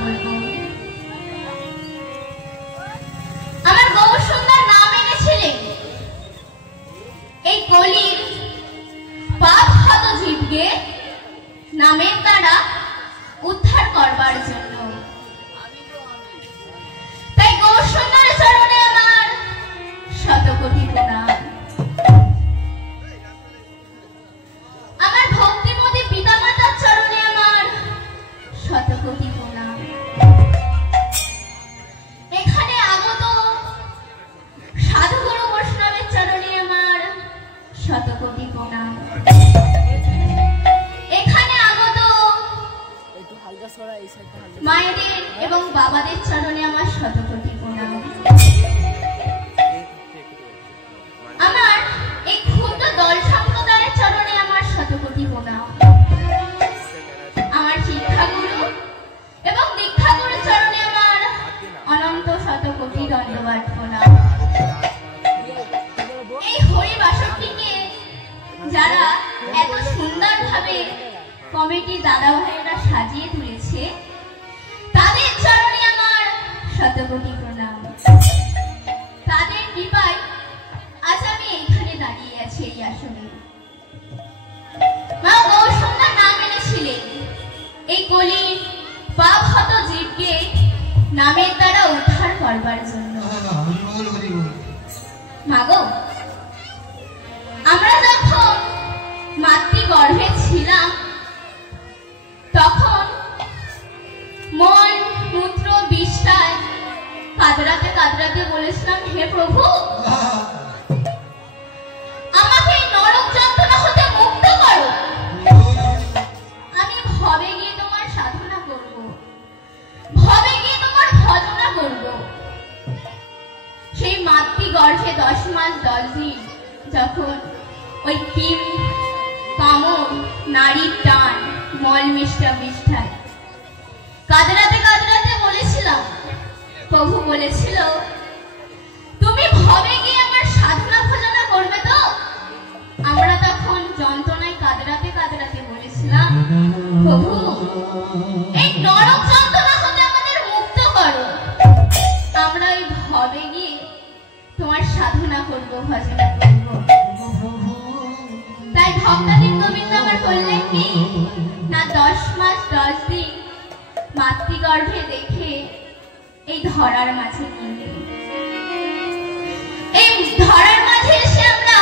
বলবো। আমার গৌর সুন্দর নাম এনেছিলেন এই কলির পাপ হত জীবকে নামের দ্বারা উদ্ধার করবার জন্য। তাই গৌর সুন্দরের চরণে আমার শত কোটি প্রণাম। আমার ভক্তিমতী পিতামাতার চরণে আমার শত কোটি প্রণাম। এখানে আগত সাধুগুরু বৈষ্ণবের চরণে আমার শত কোটি প্রণাম। এখানে আগত মায়েদের এবং বাবাদের চরণে আমার শত কোটি প্রণাম। আমার এই ক্ষুদ্র দল সম্প্রদায়ের চরণে আমার শত কোটি প্রণাম। আমার শিক্ষাগুরু এবং দীক্ষাগুরুর চরণে আমার অনন্ত শত কোটি দণ্ডবাদ প্রণাম। এই হরিবাসরটিকে যারা এত সুন্দরভাবে কমিটির দাদা ভাইয়েরা সাজিয়ে তুলেছে তাদের চরণে আমার শত কোটি প্রণাম। তাদের কৃপায় আজ আমি এইখানে দাঁড়িয়ে আছি এই আসনে। মা গৌর সুন্দর নাম এনেছিলেন এই কলির পাপ হত জীবকে নামের দ্বারা উদ্ধার করবার জন্য। মা গো, আমরা যখন মাতৃগর্ভে ছিলাম তখন মন মূত্র বিষ্ঠায় কাতরাতে কাতরাতে বলেছিলাম, হে প্রভু, আমাকে এই নরক যন্ত্রণা হতে মুক্ত করো। আমি ভবে গিয়ে তোমার সাধনা করব, ভবে গিয়ে তোমার ভজনা করব। সেই মাতৃগর্ভে 10 মাস 10 দিন যখন ওই কিম কামড় নারীর টান মল মিষ্টা বিষ্ঠায় কাতরাতে কাতরাতে বলেছিলাম, প্রভু বলেছিল তুমি ভবে গিয়ে আমার সাধনা ভজনা করবে তো। আমরা তখন যন্ত্রণায় কাতরাতে কাতরাতে বলেছিলাম, প্রভু এই নরক যন্ত্রণা হতে আমাদের মুক্ত করো। আমরা ওই ভবে গিয়ে তোমার সাধনা করব, ভজনা করব। তাই ভক্তাদিন গোবিন্দ আমার বললেন কি না, 10 মাস 10 দিন মাতৃগর্ভে দেখে এই ধরার মাঝে নিয়ে এই ধরার মাঝে এসে আমরা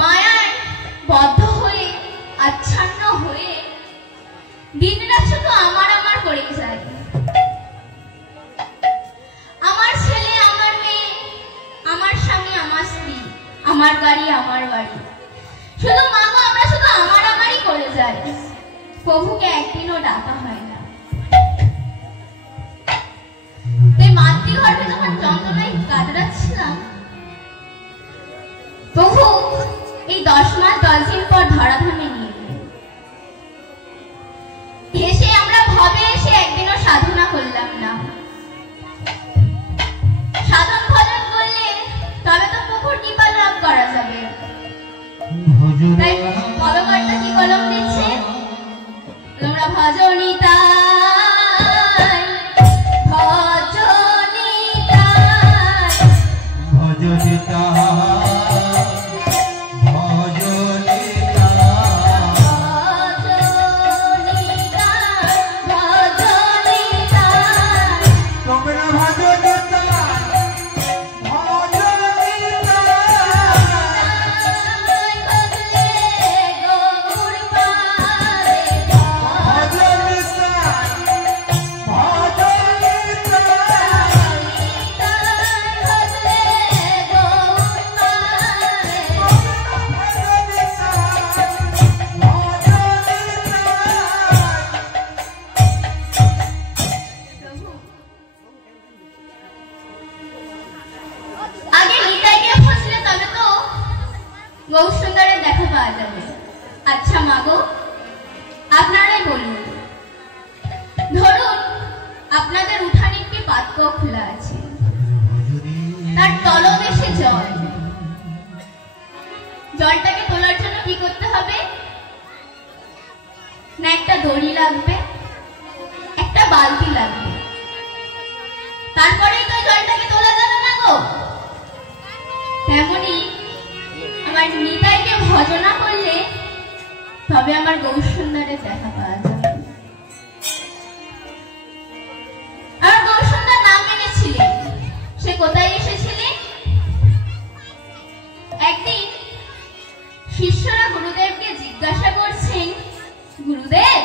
মায়ায় বদ্ধ হয়ে আচ্ছন্ন হয়ে দিনরাত শুধু আমার আমার করে যাই। আমার ছেলে, আমার মেয়ে, আমার স্বামী, আমার স্ত্রী, আমার গাড়ি, আমার বাড়ি, শুধু মা গো আমরা শুধু আমার আমারই করে যাই। প্রভুকে একদিনও ডাকা হয় না। তাই মাতৃগর্ভে যখন যন্ত্রণায় কাতরাচ্ছিলাম, প্রভু এই 10 মাস 10 দিন পর ধরাধামে নিয়ে এলেন। এসে আমরা ভবে এসে একদিনও সাধনা করলাম না। সাধন ভজন করলে তবে তো প্রভুর কৃপা লাভ করা যাবে। তাই পদকর্তা কি কলম দিচ্ছে, তোমরা ভজনিতা গৌর সুন্দরের দেখা পাওয়া যাবে। আচ্ছা মাগো, আপনারাই বলুন, ধরুন আপনাদের উঠানে একটি পাত্র খোলা আছে, তার তলদেশে জল। জলটাকে তোলার জন্য কি করতে হবে না, একটা দড়ি লাগবে, একটা বালতি লাগবে, তারপরেই তো জলটাকে তোলা যাবে না গো। তেমনি আমার নিতাইকে ভজনা করলে তবে আমার গৌরসুন্দরের দেখা পাওয়া যাবে। আমার গৌরসুন্দর নাম এনেছিলেন, সে কোথায় এসেছিলেন? একদিন শিষ্যরা গুরুদেবকে জিজ্ঞাসা করছেন, গুরুদেব,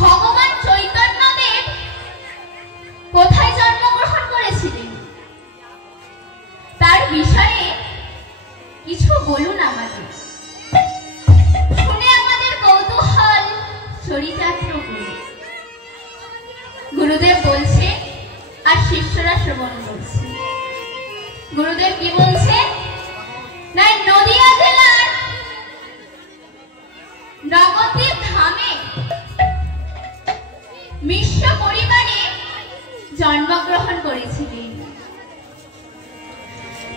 ভগবান চৈতন্যদেব কোথায় জন্মগ্রহণ করেছিলেন? তার বিষয়ে কিছু বলুন আমাদের, শুনে আমাদের কৌতূহল চরিতার্থ করুন। গুরুদেব বলছে আর শিষ্যরা শ্রবণ করছে। গুরুদেব কি বলছে? না, নদিয়া জেলার নবদ্বীপ ধামে মিশ্র পরিবারে জন্মগ্রহণ করেছিলেন।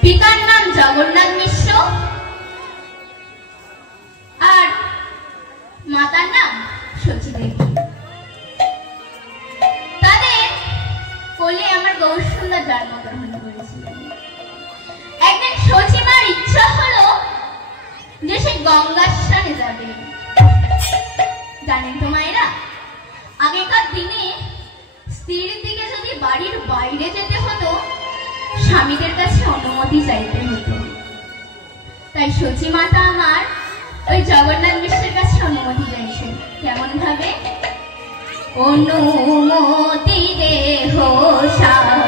পিতার নাম জগন্নাথ মিশ্র আর মাতার নাম শচীদেবী। তাদের কোলে আমার গৌরসুন্দর জন্মগ্রহণ করেছিলেন। একদিন শচীমার ইচ্ছা হলো যে সে গঙ্গা স্নানে যাবে। জানেন তো মায়েরা, আগেকার দিনে স্ত্রীর দিকে যদি বাড়ির বাইরে যেতে হতো স্বামীদের কাছে অনুমতি চাইতে হতো। তাই শচী মাতা আমার ওই জগন্নাথ মিশ্রের কাছে অনুমতি চাইছেন। কেমন ভাবে? অনুমতি দেহ স্বামী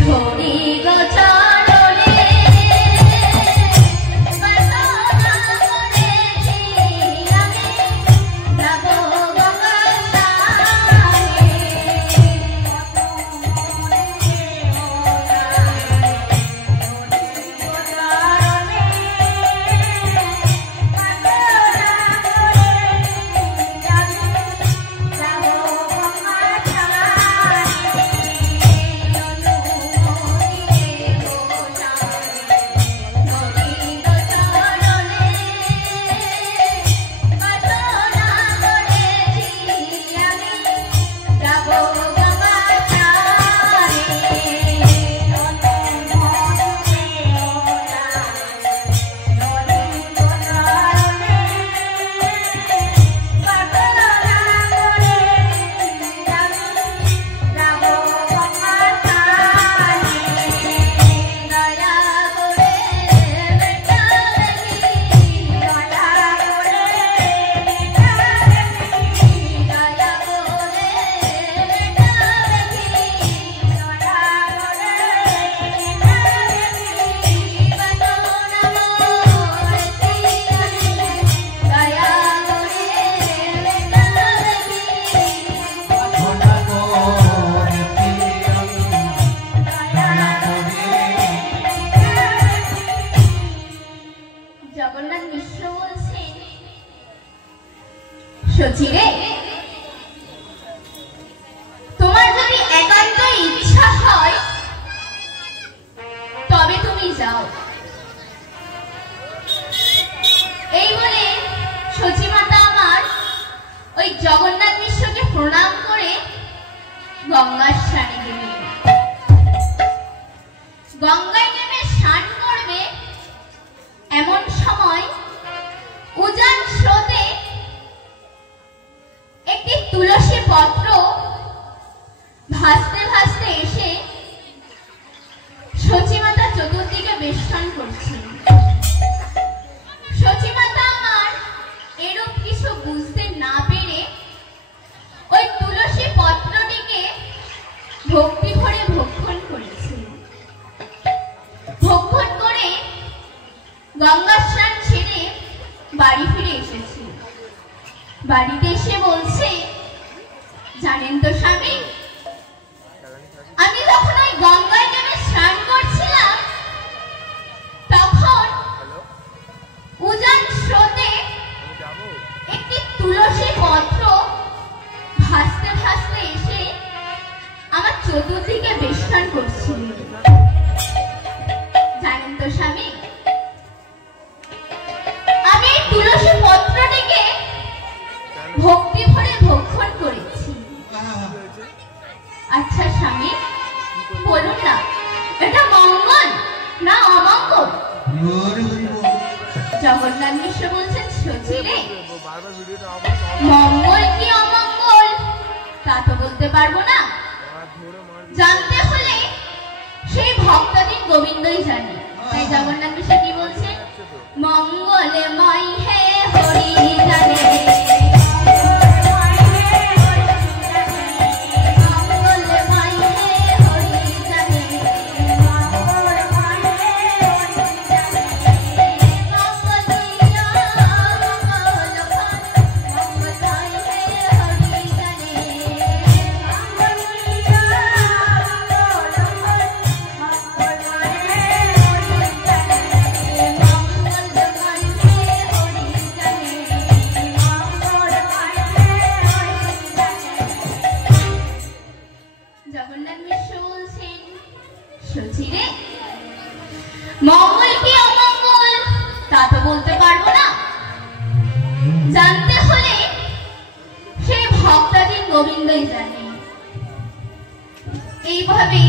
ধরি গো চরণে, বাসনা করেছি আমি যাব গঙ্গা স্নানে। জগন্নাথ মিশ্র বলছেন, শচী রে, তোমার যদি একান্ত ইচ্ছা হয় তবে তুমি যাও। এই বলে শচী মাতা আমার ওই জগন্নাথ মিশ্রকে প্রণাম করে গঙ্গার স্নানে গেলেন। গঙ্গায় নেমে স্নান করবে এমন সময় উজান স্রোতে একটি তুলসী পত্র ভাসতে ভাসতে এসে শচী মাতা চতুর্দিকে বেষ্টন করছেন। শচী মাতা আমার এরূপ কিছু বুঝতে না পেরে ওই তুলসী পত্রটিকে ভক্তি ভরে ভক্ষণ করেছে। ভক্ষণ করে গঙ্গা স্নান ছেড়ে বাড়ি ফিরে এসেছে। বাড়িতে এসে বলছে, জানেন তো স্বামী, আমি যখন ওই গঙ্গায় নেমে স্নান করছিলাম তখন উজান স্রোতে একটি তুলসী পত্র ভাসতে ভাসতে এসে আমার চতুর্দিকে বেষ্টন করছিল। জানেন তো স্বামী, আমি তুলসী পত্রটিকে ভক্তি ভরে আচ্ছা স্বামী, বলুন না, এটা মঙ্গল না অমঙ্গল? জগন্নাথ মিশ্র বলছেন, সচিরে মঙ্গল কি অমঙ্গল তা তো বলতে পারবো না, জানতে হলে সেই ভক্তাদিন গোবিন্দই জানে। তাই জগন্নাথ মিশ্র কি বলছেন, মঙ্গলময় হে হরি জানে, মঙ্গল কি অমঙ্গল তা তো বলতে পারবো না, জানতে হলে সেই ভক্তাদিন গোবিন্দই জানে। এইভাবে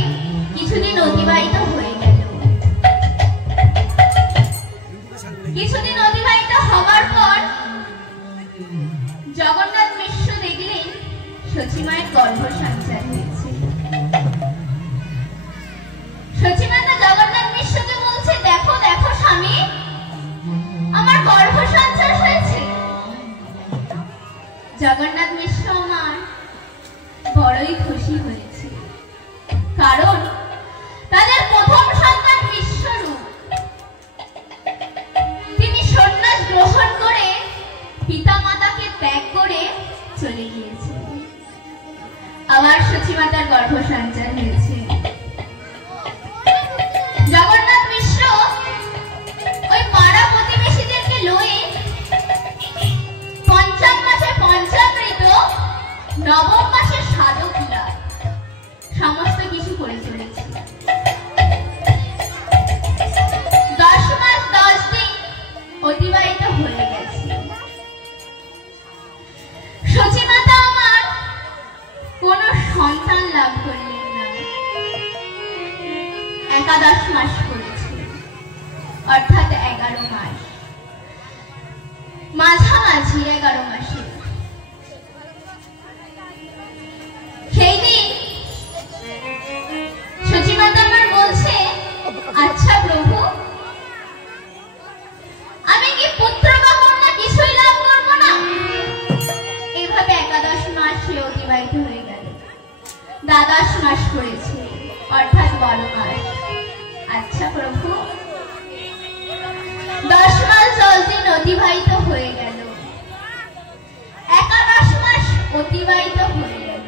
কিছুদিন অতিবাহিত হয়ে গেল। কিছুদিন অতিবাহিত হবার পর জগন্নাথ মিশ্র দেখলেন সচিমায়ের গর্ভ সঞ্চার হয়েছে। সচিমাতা জগন্নাথ মিশ্রকে বলছে, দেখো দেখো স্বামী, আমার গর্ভ সঞ্চার হয়েছে। জগন্নাথ মিশ্র আমার বড়ই খুশি হয়েছে, কারণ তাদের প্রথম সন্তান বিশ্বরূপ তিনি সন্ন্যাস গ্রহণ করে পিতা মাতাকে ত্যাগ করে চলে গিয়েছেন। আবার সচিমাতার গর্ভ সঞ্চার হয়েছে। জগন্নাথ মিশ্র ওই পাড়া প্রতিবেশীদেরকে লয়ে পঞ্চম মাসে পঞ্চামৃত, নবম মাসে সাধকীরা সমস্ত কিছু করে চলেছে। 10 মাস 10 দিন অতিবাহিত হয়ে গেছে। সচিমাতা আমার কোন সন্তান লাভ করলেন না। 11 মাস করেছে, অর্থাৎ 11 মাস, মাঝামাঝি 11 মাসে সেই দিন সচিমাতা আমার বলছে, আচ্ছা প্রভু, আমি কি পুত্র বা কন্যা কিছুই লাভ করবো না? এইভাবে 11 মাস সে অতিবাহিত হয়ে গেল। 12 মাস করেছে, অর্থাৎ 12 মাস। আচ্ছা প্রভু, 10 মাস 10 দিন অতিবাহিত হয়ে গেল, 11 মাস অতিবাহিত হয়ে গেল।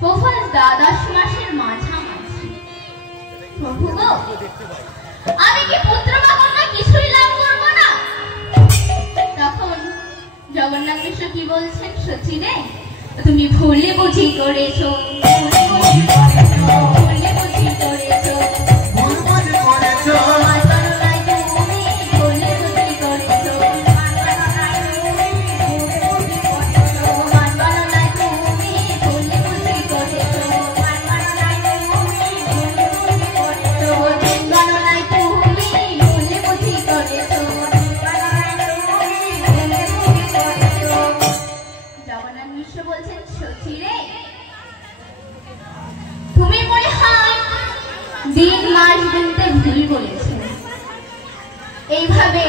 প্রভু 12 মাসের মাঝামাঝি, প্রভু গো, আমি কি পুত্র বা কন্যা কিছুই লাভ করবো না? তখন জগন্নাথ মিশ্র কি বলছেন, সচিনে তুমি ভুলে বুঝি করেছো, ভুলে বুঝি করেছো, দিন মাস গুনতে ভুল বলেছে। এইভাবে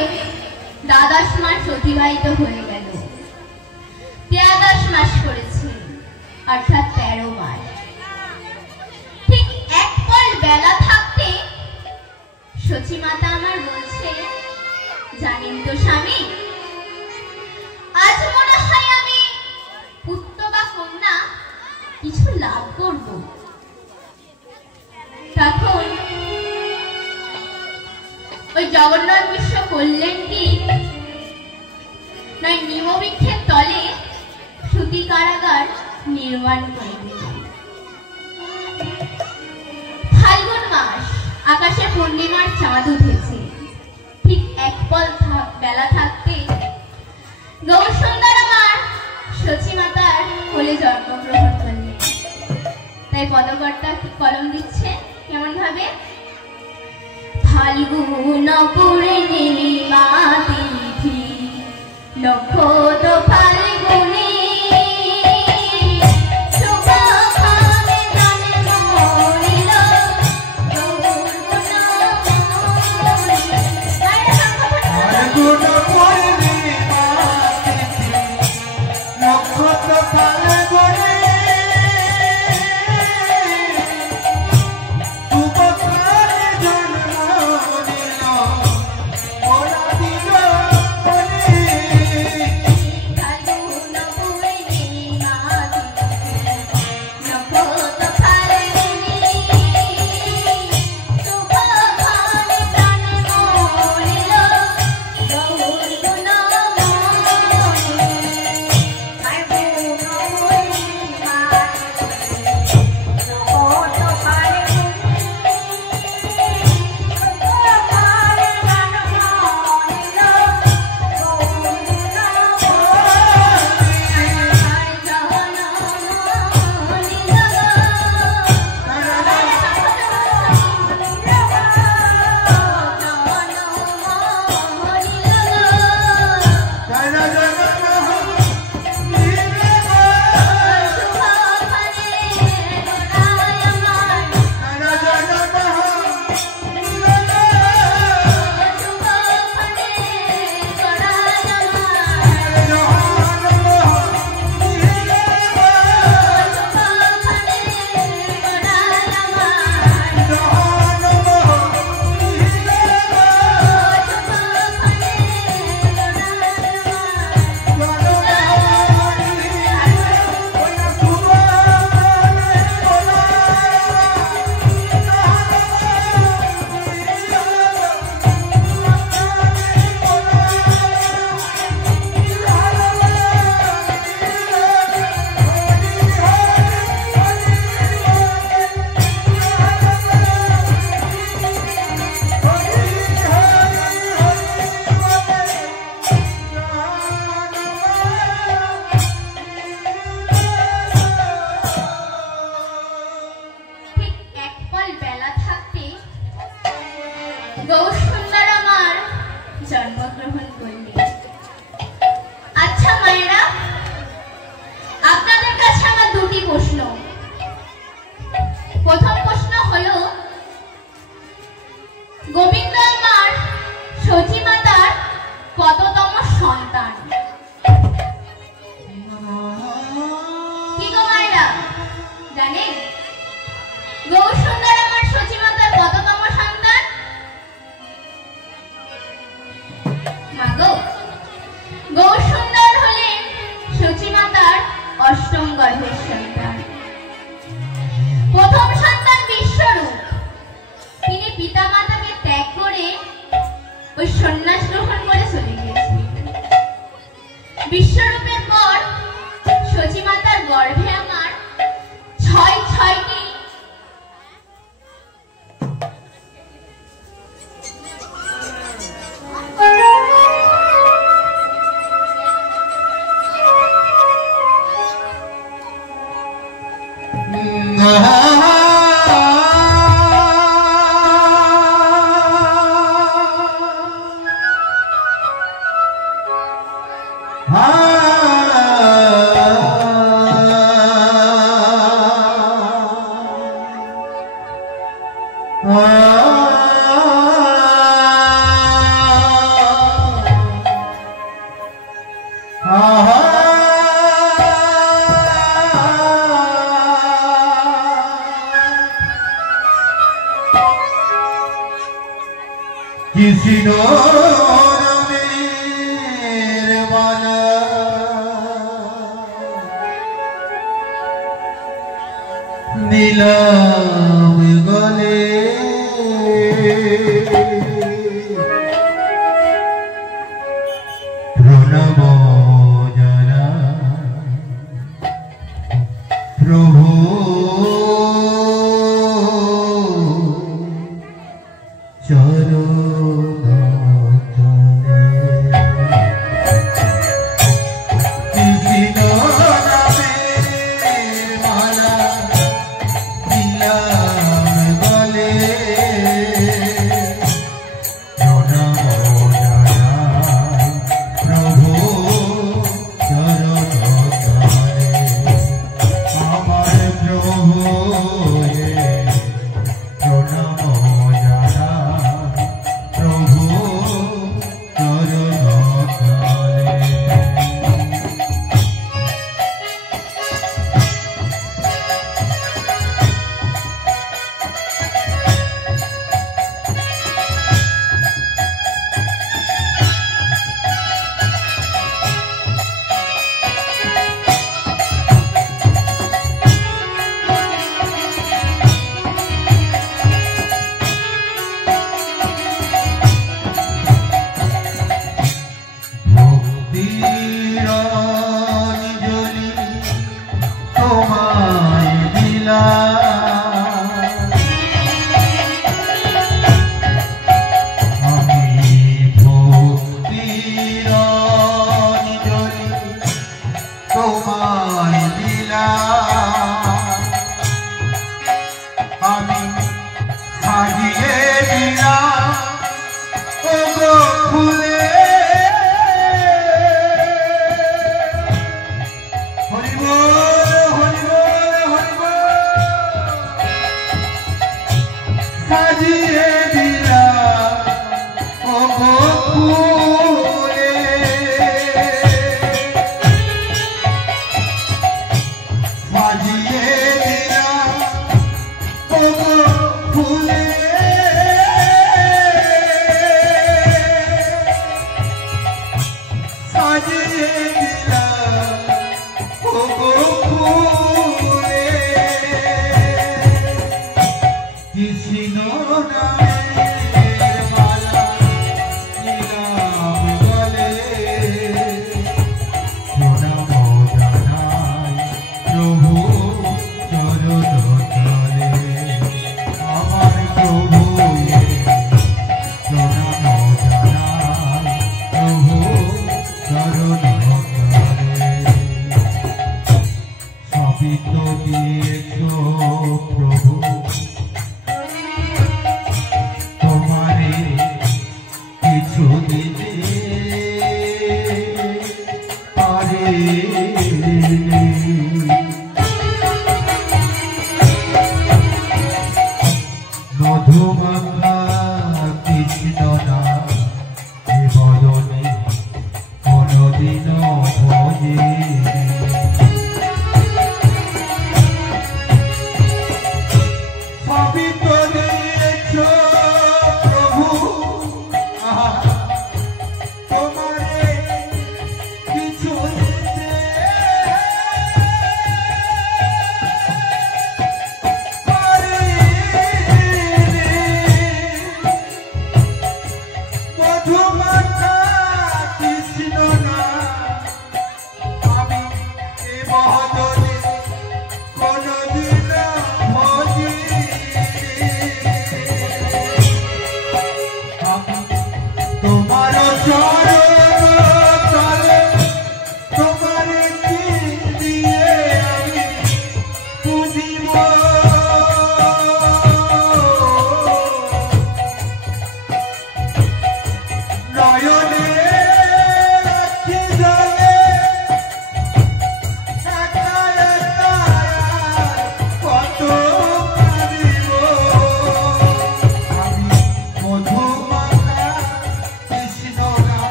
12 মাস অতিবাহিত হয়ে গেল। 13 মাস করেছে, অর্থাৎ 13 মাস। ঠিক এক পল বেলা থাকতে সচিমাতা আমার বলছে, জানেন তো স্বামী, আজ মনে হয় আমি পুত্র বা কন্যা কিছু লাভ করব। তখন ওই জগন্নাথ মিশ্র করলেন কি, নয় নিমবৃক্ষের তলে সুতি কারাগার নির্মাণ করে দিলেন। ফাল্গুন মাস, আকাশে পূর্ণিমার চাঁদ উঠেছে। ঠিক এক পল বেলা থাকতে গৌরসুন্দর আমার সচিমাতার কোলে জন্মগ্রহণ করলেন। তাই পদকর্তা কলম দিচ্ছে কেমন ভাবে? ফাল্গুন পূর্ণিমা তিথি নক্ষত্র ফাল্গুনি জন্মগ্রহণ করলেন। আচ্ছা মায়েরা, আপনাদের কাছে আমার দুটি প্রশ্ন। প্রথম প্রশ্ন হলো, গোবিন্দ আমার সতী মাতার কততম সন্তান? কি গো মায়েরা, জানেন গৌর সুন্দর আমার সতী মাতার কততম সন্তান? গৌর সুন্দর হলেন সতী মাতার অষ্টম গর্ভের সন্তান। প্রথম সন্তান বিশ্বরূপ, তিনি পিতা মাতাকে ত্যাগ করে ওই সন্ন্যাস গ্রহণ করে চলে গিয়েছিলেন। বিশ্বরূপের পর সতী মাতার গর্ভে আমার ছয়টি নীলাম গলে প্রণব জানা প্রভু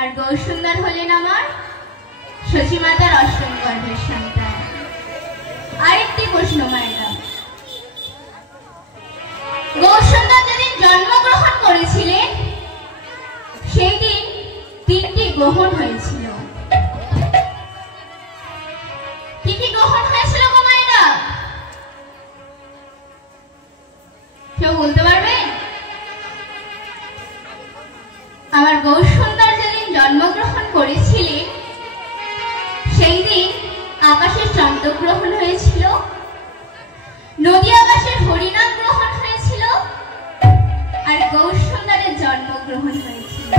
আর আর গৌরসুন্দর হলেন আমার শচীমাতার অষ্টম গর্ভের সন্তান। আরেকটি প্রশ্ন মায়েরা, গৌরসুন্দর যেদিন জন্মগ্রহণ করেছিলেন সেই দিন 3টি গ্রহণ হয়েছিল। কি কি গ্রহণ হয়েছিল গো মায়েরা? কেউ বলতে পারবে? আমার গৌরসুন্দর যেদিন জন্মগ্রহণ করেছিলেন সেই দিন আকাশের চন্দ্রগ্রহণ হয়েছিল, নদী আকাশের হরিনাম গ্রহণ হয়েছিল, আর গৌরসুন্দরের জন্মগ্রহণ হয়েছিল।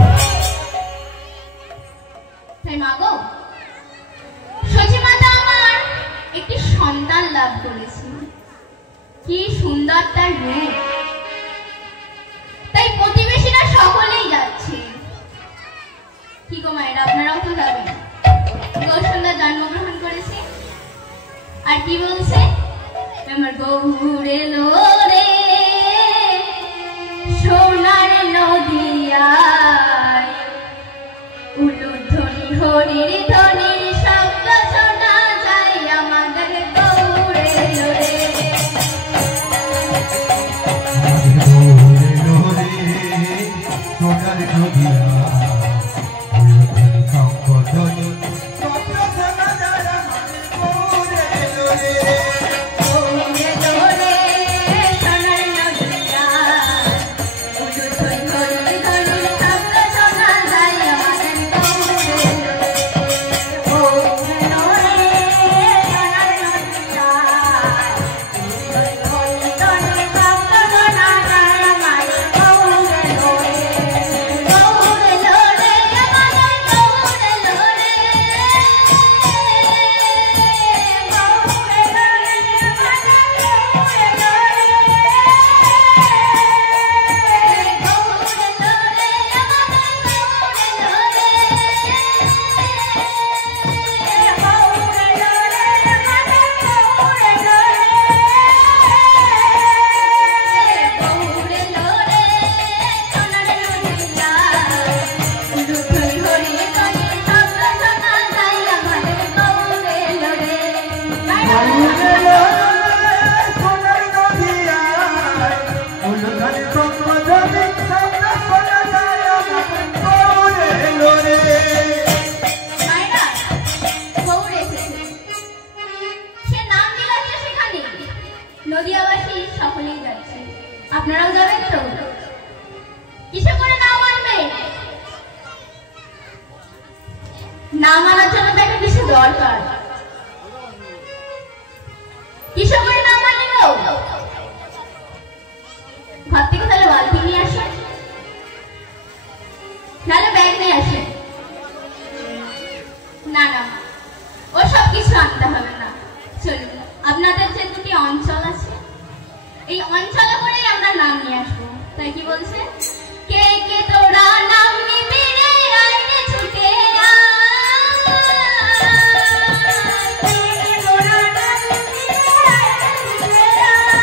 তাই মা গো, শচীমাতা আমার একটি সন্তান লাভ করেছে। কি সুন্দর তার রূপ! তাই প্রতিবেশীরা সকলেই যাচ্ছে। কি গো মায়েরা, আপনারাও তো যাবেন। গৌরসুন্দর জন্মগ্রহণ করেছে আর কি বলছে, আমার গৌর এলো রে সোনার নদিয়ায়, উলুধ্বনি হরির ধ্বনির শব্দ শোনা যায়, আমাদের গৌর এলো রে। সোনার নদিয়া নদিয়াবাসী সকলেই যাচ্ছে, আপনারাও যাবেন তো? কিসে করে নাম আনবেন? নাম আনার জন্য তো একটা কিছু দরকার। কিসে করে নাম আনবেন? ঘর থেকে তাহলে বালতি নিয়ে আসেন, নাহলে ব্যাগ নিয়ে আসেন। না না, ও সব কিছু আনতে হবে না। চলুন, আপনাদের যে 2টি অঞ্চল আছে এই অঞ্চলে করেই আমরা নাম নিয়ে আসবো। তাই কি বলছে, কে কে তোরা নাম নিবি রে, আইনে ছুটে আয়, কে কে তোরা নাম নিবি রে, আইনে ছুটে আয়।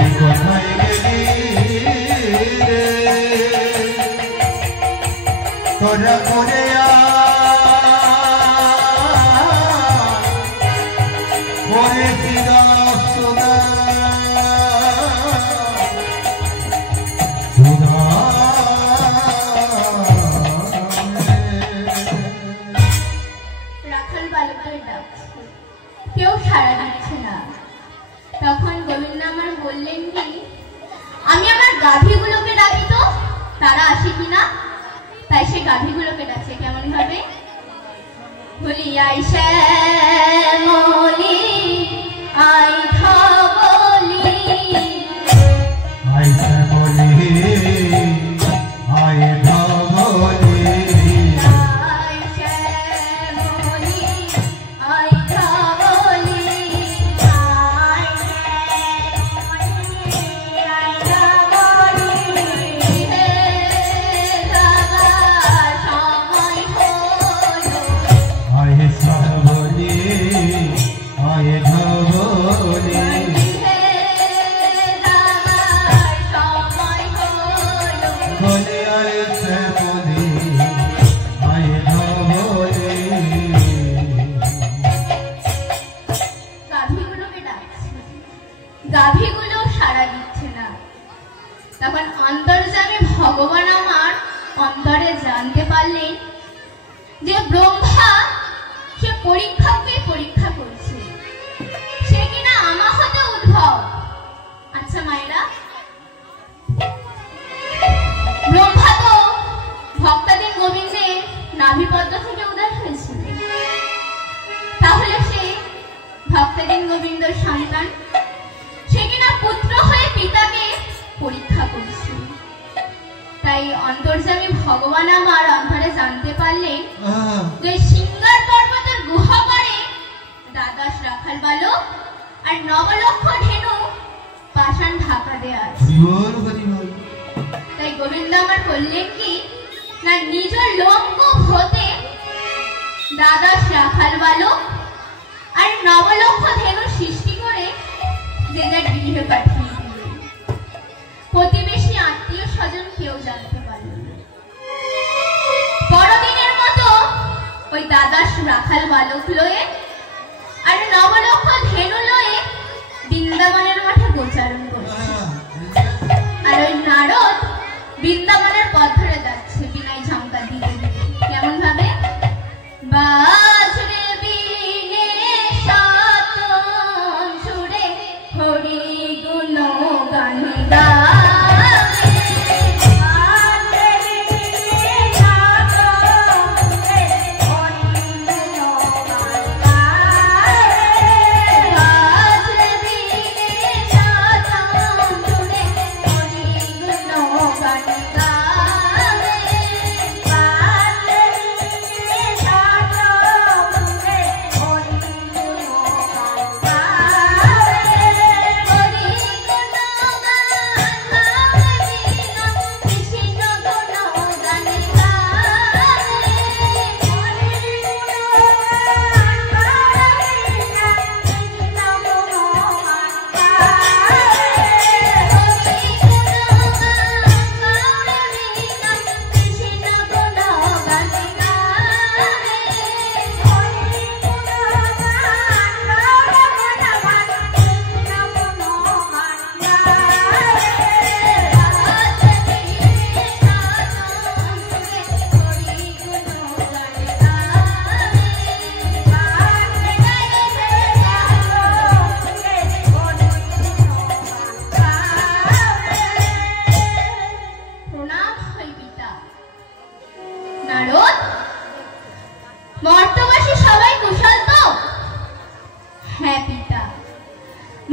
তুই কোথায় গেলি রে তোরা করে ওরে ফিরা সোনা রাখাল বালকদের ডাকছে, কেউ সাড়া দিচ্ছে না। তখন গোবিন্দ আমার বললেন কি, আমি আমার গাভীগুলোকে ডাকি তো তারা আসে কিনা। তাই সে গাভীগুলোকে ডাকছে কেমন ভাবে, বলি আই শ্যামলি আই ধবলি আই শ্যামলি আই ধবলি গাভীগুলো সাড়া দিচ্ছে না। তখন অন্তর্যামী ভগবান আমার অন্তরে জানতে পারলেন যে ব্রহ্মা সে পরীক্ষাকে পরীক্ষা করছে, সে কিনা আমার হতে উদ্ভব। আচ্ছা মায়েরা, ব্রহ্মা তো ভক্তাধীন গোবিন্দের নাভিপদ্ম থেকে উদয় হয়েছিল, তাহলে সে ভক্তাধীন গোবিন্দর সন্তান, সে কিনা পুত্র হয়ে পিতাকে পরীক্ষা করছে। তাই অন্তর্যামী ভগবান আমার অন্তরে জানতে পারলেন যে সিঙ্গার পর্বতের গুহাগারে দ্বাদশ রাখাল বালক আর নবলক্ষ ধেনু পাষাণ ঢাকা দেয়া আছে। তাই গোবিন্দ আমার বললেন কি না, নিজ লোমকূপ হতে দ্বাদশ রাখাল বালক আর নবলক্ষ ধেনু সৃষ্টি করে যে যার গৃহে পাঠিয়ে দিলেন। প্রতিবেশী আত্মীয় স্বজন কেউ জানতে পারল না। পরদিনের মতো ওই দ্বাদশ রাখাল বালক লয়ে আর নবলক্ষ ধেনু লয়ে বৃন্দাবনের মাঠে গোচারণ করছে। আর ওই নারদ বৃন্দাবনের পথ ধরে যাচ্ছে বিনাই ঝঙ্কার দিতে দিতে। কেমন ভাবে, বাজরে বিনে সাতন সুরে হরি গুণ গান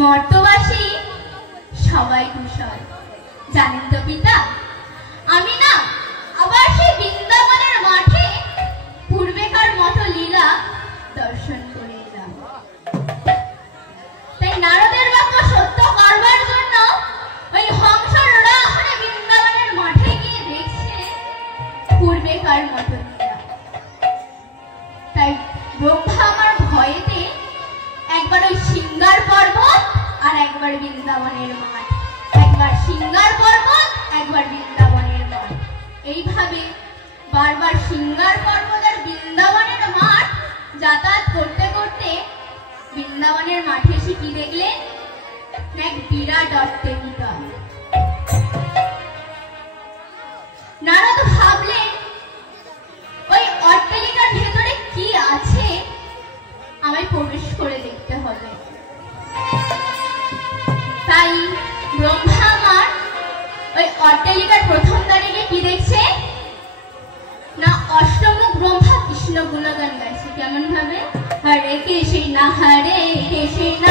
মর্তবাসী সবাই কুশল। জানেন তো পিতা, আমি না আবার সেই বৃন্দাবনের মাঠে পূর্বেকার মতো লীলা দর্শন করে এলাম। তাই নারদের বাক্য সত্য করবার জন্য ওই হংসর রাহনে বৃন্দাবনের মাঠে গিয়ে দেখছে পূর্বেকার মতো লীলা। তাই ব্রহ্মা আমার ভয়েতে একবার ওই সিঙ্গার পর্বত আর একবার বৃন্দাবনের মাঠ সিঙ্গার পর্বত, একবার বৃন্দাবনের মাঠ। এইভাবে বারবার সিঙ্গার পর্বত আর বৃন্দাবনের মাঠ যাতায়াত করতে করতে বৃন্দাবনের মাঠে এসে কি দেখলেন? এক বিরাট অট্টালিকা। নারদ ভাবলেন ওই অট্টালিকার ভেতরে কি আছে আমায় প্রবেশ করে দেখতে হবে। তাই ব্রহ্মা আমার ওই অট্টালিকার প্রথম দ্বারে গিয়ে কি দেখছে না, অষ্টমুখ ব্রহ্মা কৃষ্ণ গুণগান গাইছে। কেমন ভাবে? হরে কৃষ্ণ হরে কৃষ্ণ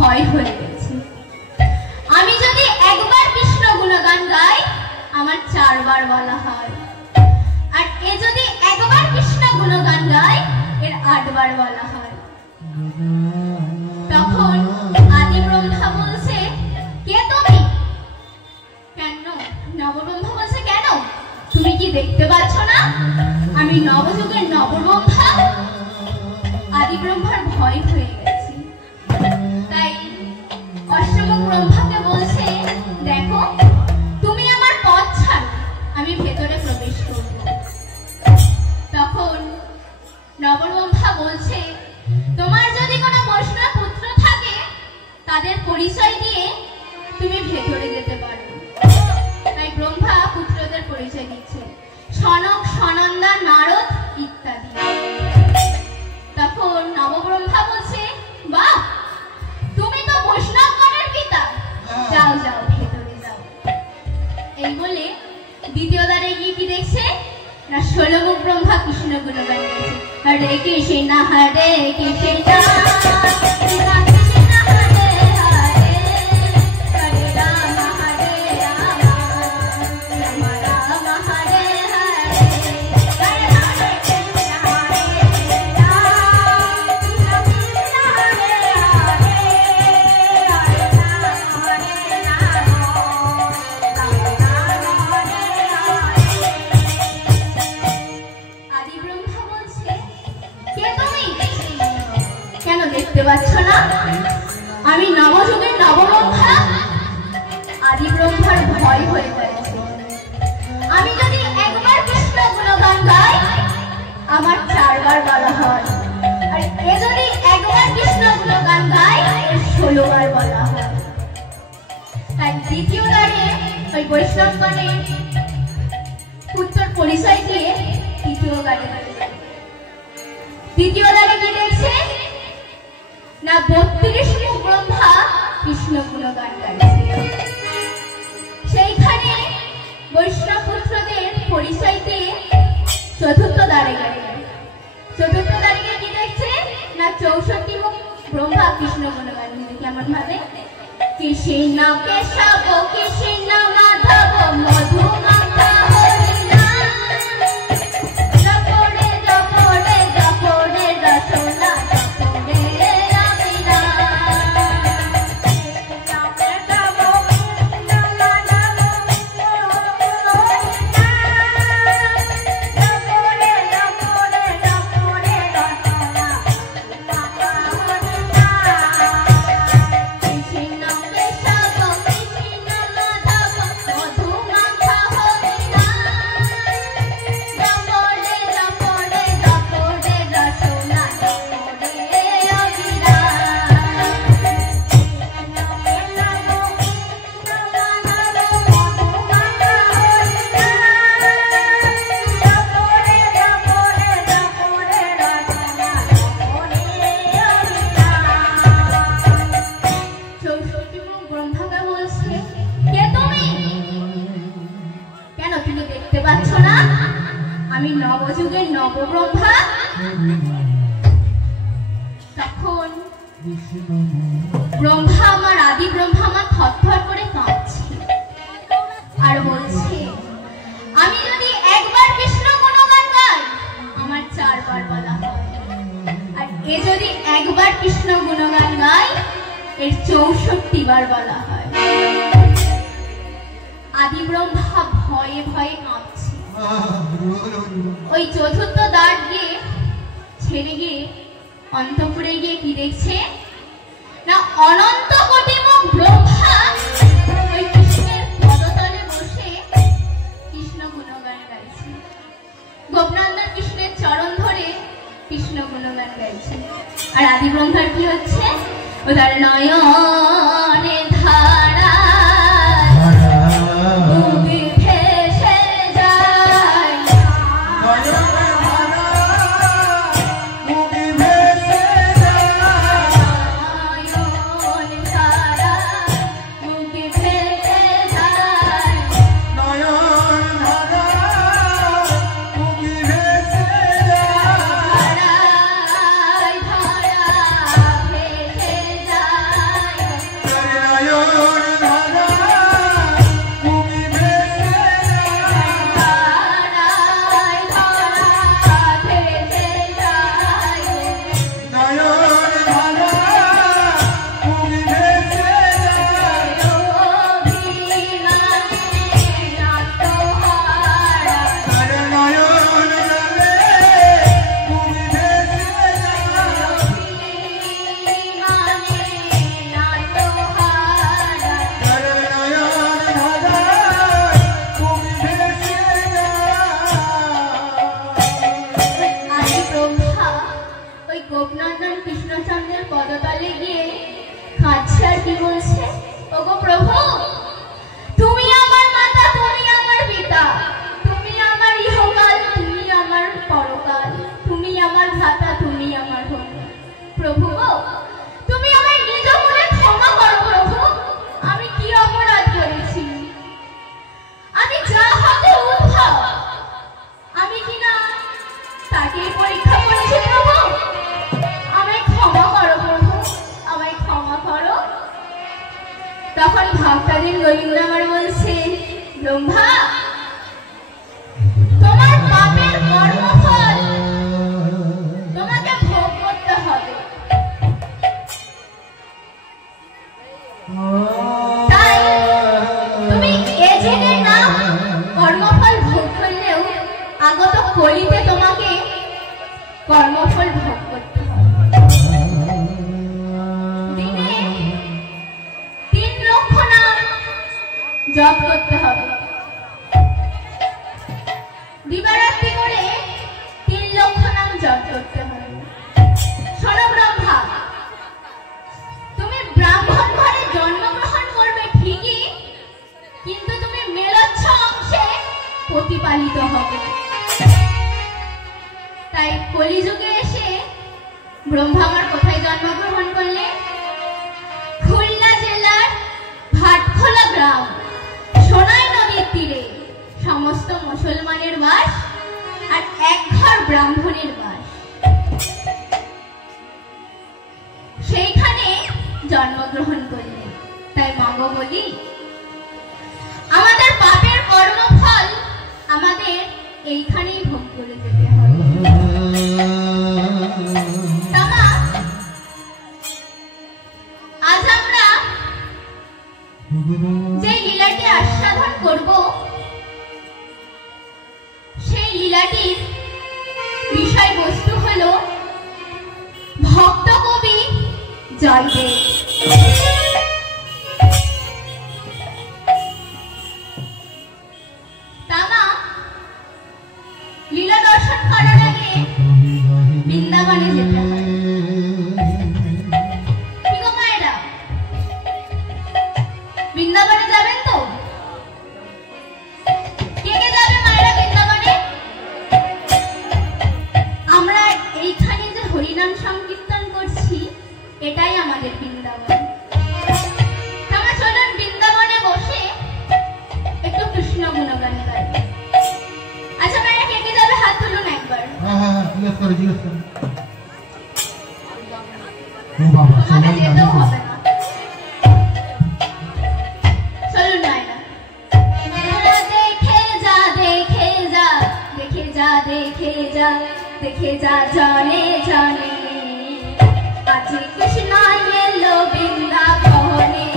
ভয় হয়ে গেছে। আমি যদি একবার কৃষ্ণ গুণগান গাই আমার 4 বার বলা হয়, আর এ যদি একবার কৃষ্ণ গুণগান গাই এর 8 বার বলা হয়। তখন আদি ব্রহ্মা বলছে, কে তুমি? কেন? নবব্রহ্মা বলছে, কেন তুমি কি দেখতে পাচ্ছ না আমি নবযুগের নবব্রহ্মা? আদি ব্রহ্মার ভয় হয়ে গেছে। তাই অষ্টমুখ ব্রহ্মাকে বলছে, দেখো তুমি আমার পথ ছাড়ো, আমি ভেতরে প্রবেশ করব। তখন নবব্রহ্মা বলছে, তোমার যদি কোনো বৈষ্ণব পুত্র থাকে তাদের পরিচয় দিয়ে তুমি ভেতরে যেতে পারো। তাই ব্রহ্মা পুত্রদের পরিচয় দিচ্ছে, সনক, সনন্দা, নারদ ইত্যাদি। তখন নবব্রহ্মা বলছে, বাহ তুমি তো বৈষ্ণবগণের পিতা, যাও যাও ভেতরে যাও। এই বলে দ্বিতীয় দ্বারে গিয়ে কি দেখছে না, 16 মুখ ব্রহ্মা কৃষ্ণ গুণগান গাইছে। হরে কৃষ্ণ হরে কৃষ্ণ পাচ্ছ না আমি নবযুগের নবব্রহ্মা? আদি ব্রহ্মার ভয় হয়ে গেছে। আমি যদি একবার কৃষ্ণ গুণগান গাই আমার 4 বার বলা হয়, আর এ যদি একবার কৃষ্ণ গুণগান গাই এর 16 বার বলা হয়। তাই দ্বিতীয় দ্বারে ওই বৈষ্ণবগণের পুত্র পরিচয় দিয়ে তৃতীয় দ্বারে দ্বিতীয় দ্বারে কি দেখছে না, 32 মুখ ব্রহ্মা কৃষ্ণ গুণগান গাইছে। সেইখানে বৈষ্ণব পুত্রদের পরিচয় দিয়ে চতুর্থ দ্বারে গেলেন। চতুর্থ দ্বারে কি দেখছে না, 64 মুখ ব্রহ্মা কৃষ্ণ গুণগান গাইছে। কেমন ভাবে? কৃষ্ণ কেশব কৃষ্ণ মাধব মধু মাখা হরিনাম, জপরে জপরে জপরে রসনা মধু মাখা নবযুগের নবব্রহ্মা তখন ব্রহ্মা আমার আদি ব্রহ্মা আমার থরথর করে কাঁপছে আর বলছে আমি যদি একবার কৃষ্ণ গুণগান গাই আমার 4 বার বলা হয় আর এ যদি একবার কৃষ্ণ গুণগান গাই এর 64 বার বলা হয়। আদি ব্রহ্মা ভয়ে ভয়ে কাঁপছে। ওই চতুর্থ দ্বার গিয়ে ছেড়ে গিয়ে অন্তঃপুরে গিয়ে কি দেখছে না অনন্ত কোটিমুখ ব্রহ্মা ওই কৃষ্ণের পদতলে বসে কৃষ্ণ গুণগান গাইছে। গোপনন্দন কৃষ্ণের চরণ ধরে কৃষ্ণ গুণগান গাইছে। আর আদি ব্রহ্মার কি হচ্ছে ওদার নয়নে ধারা তখন ভক্তাদের গোবিন্দ আমার বলছে ব্রহ্মা তোমার পাপের কর্মফল তোমাকে ভোগ করতে হবে। তাই তুমি এ জেনে না কর্মফল ভোগ করলেও আগত কলিতে তোমাকে কর্মফল ভোগ করতে হবে। জপ করতে হবে, দিবারাত্রি করে 3 লক্ষ নাম জপ করতে হবে। শোনো ব্রহ্মা, তুমি ব্রাহ্মণ ঘরে জন্মগ্রহণ করবে ঠিকই, কিন্তু তুমি মেলচ্ছ অংশে প্রতিপালিত হবে। তাই কলিযুগে এসে ব্রহ্মা আমার কোথায় জন্মগ্রহণ করলে? খুলনা জেলার ভাটখোলা গ্রাম, সোনাই নদীর তীরে সমস্ত মুসলমানের বাস আর এক ঘর ব্রাহ্মণের বাস। সেইখানে জন্মগ্রহণ করলেন। তাই মাগো বলি আমাদের পাপের কর্মফল আমাদের এইখানেই ভোগ করে যেতে হবে। আজ আমরা যে লীলাটি আস্বাদন করব সেই লীলাটির বিষয়বস্তু হল ভক্ত কবি জয়দেব। তামা লীলা দর্শন করার আগে বৃন্দাবনে যেতে হয়। বৃন্দাবনে যাবেন তো? কে কে যাবে মায়েরা বৃন্দাবনে? আমরা এইখানে যে হরিনাম সংকীর্তন করছি এটাই আমাদের বৃন্দাবন। আমরা চলুন বৃন্দাবনে বসে একটু কৃষ্ণ গুণগান গাই। আচ্ছা মায়েরা কে কে যাবে হাত তুলুন জিজ্ঞেস করে ও বাবা তোমাকে যেতেও হবে না। চলুন নায়না। দেখে যা দেখে যা দেখে যা দেখে যা দেখে যা জানে জানে আজ কৃষ্ণ এলো বৃন্দাবনে।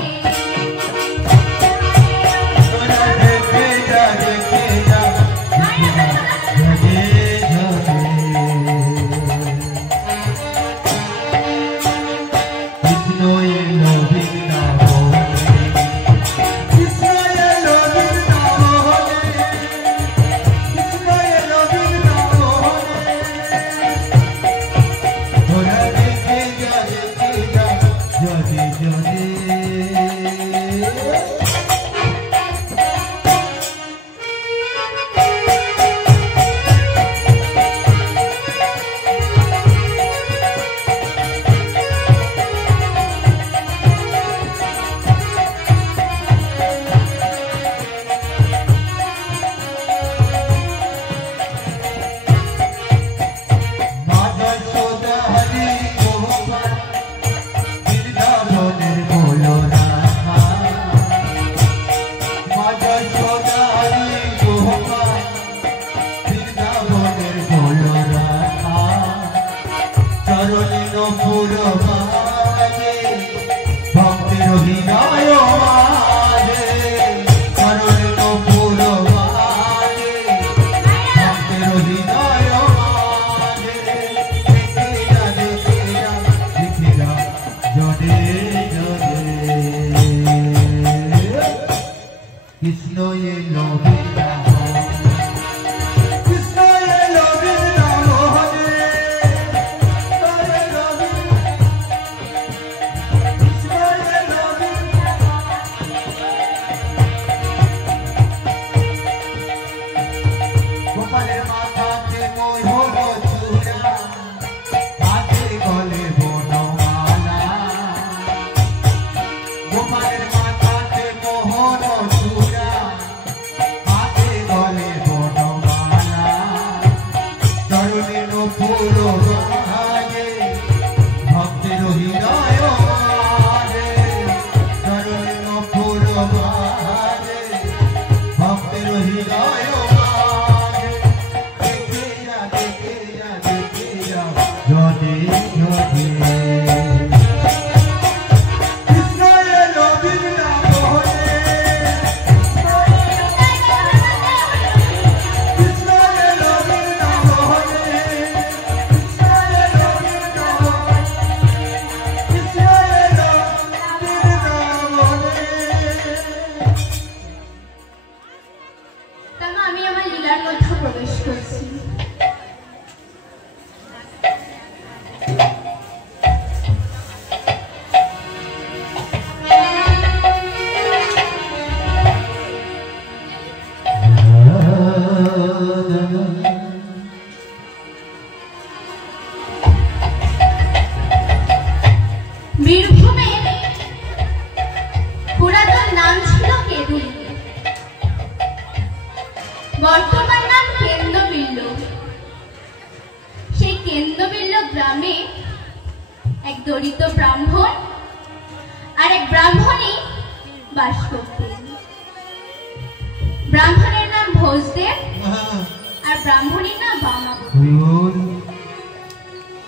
বর্তমান নাম কেন্দ্রবিল্ল। সেই কেন্দ্রবিল্ল গ্রামে এক দরিদ্র ব্রাহ্মণ আর এক ব্রাহ্মণী বাস করতেন। ব্রাহ্মণের নাম ভোজদেব আর ব্রাহ্মণীর নাম বামাবতী।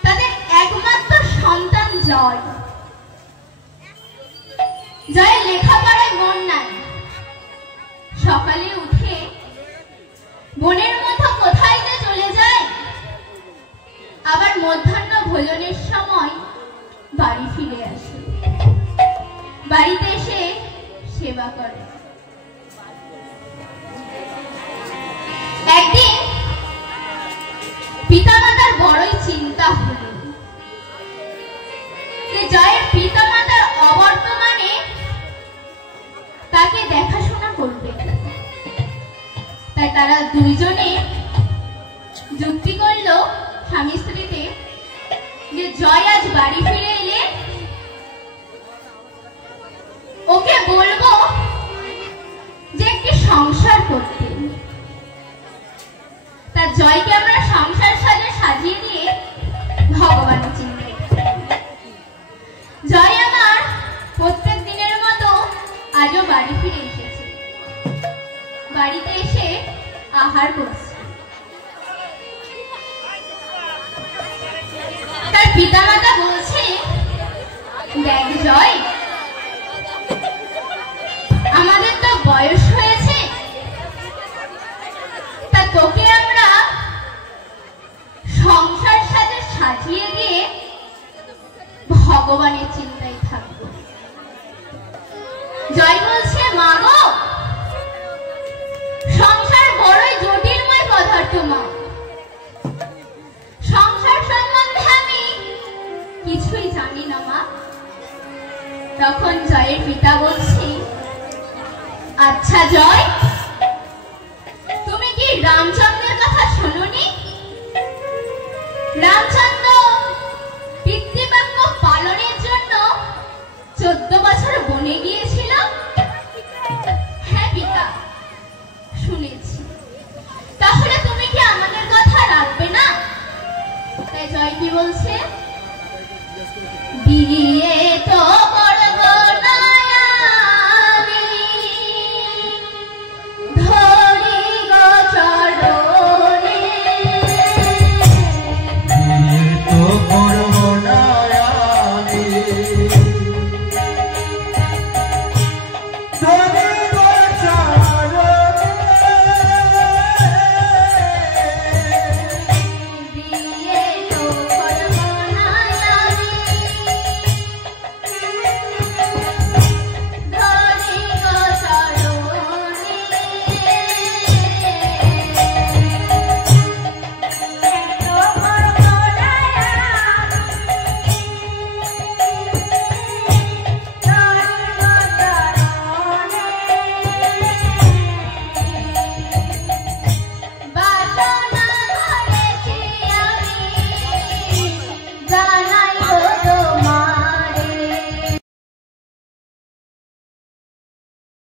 তাদের একমাত্র সন্তান জয়। জয়ের লেখাপড়ায় মন নাই। সকালে উঠে বনের মতো কোথায় যে চলে যায়, আবার মধ্যাহ্ন ভোজনের সময় বাড়ি ফিরে আসে। বাড়িতে এসে সেবা করে। একদিন পিতামাতার বড়ই চিন্তা হলো যে জয়ের পিতামাতার অবর্তমানে তাকে দেখাশোনা করবে। তাই তারা দুইজনে যুক্তি করলো স্বামী স্ত্রীতে যে জয় আজ বাড়ি ফিরে এলে ওকে বলবো যে একটি সংসার করতে। তা জয়কে আমরা সংসার সাজিয়ে দিয়ে বাড়িতে এসে আহার করছে। তার পিতামাতা বলছে, দেখ জয়, আমাদের তো বয়স হয়েছে, তা তোকে আমরা সংসার সাথে সাজিয়ে দিয়ে ভগবানের চিন্তায় থাকবো। জয় বলছে, মা গো, সংসার বড়ই জটিলময় পদার্থ মা, সংসার সম্বন্ধে আমি কিছুই জানি না মা। তখন জয়ের পিতা বলছে, আচ্ছা জয়, তুমি কি রামচন্দ্রের কথা শোনোনি? রামচন্দ্র